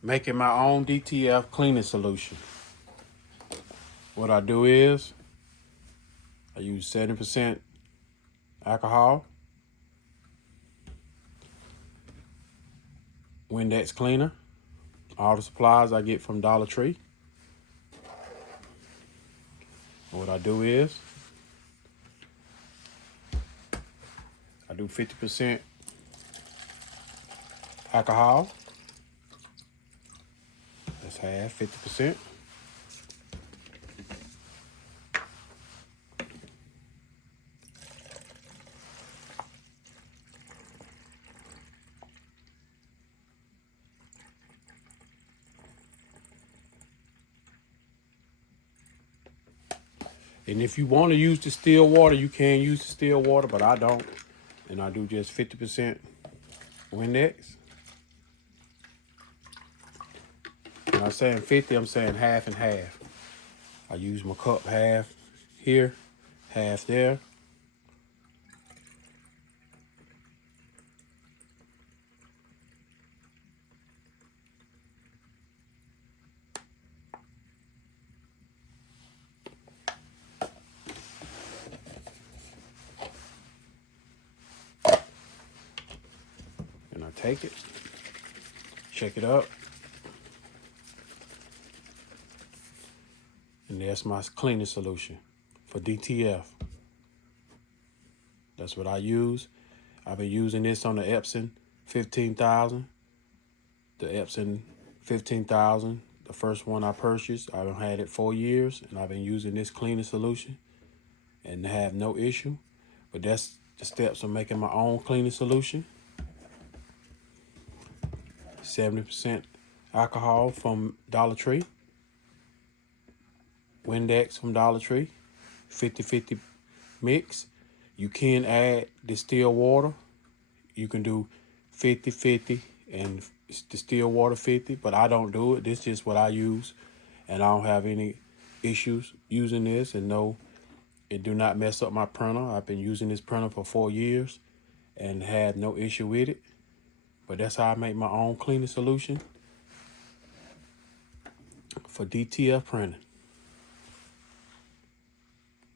Making my own DTF cleaning solution. What I do is I use 70% alcohol, Windex cleaner, all the supplies I get from Dollar Tree. And what I do is I do 50% alcohol. That's half, 50%. And if you want to use the still water, you can use the still water, but I don't. And I do just 50% Windex. When I'm saying 50, I'm saying half and half. I use my cup half here, half there. And I take it, check it up. And that's my cleaning solution for DTF. That's what I use. I've been using this on the Epson 15,000. The Epson 15,000, the first one I purchased. I've had it 4 years, and I've been using this cleaning solution and have no issue. But that's the steps of making my own cleaning solution. 70% alcohol from Dollar Tree. Windex from Dollar Tree. 50-50 mix. You can add distilled water. You can do 50-50 and distilled water 50, but I don't do it. This is just what I use, and I don't have any issues using this, and no, it do not mess up my printer. I've been using this printer for 4 years and had no issue with it. But that's how I make my own cleaning solution for DTF printing.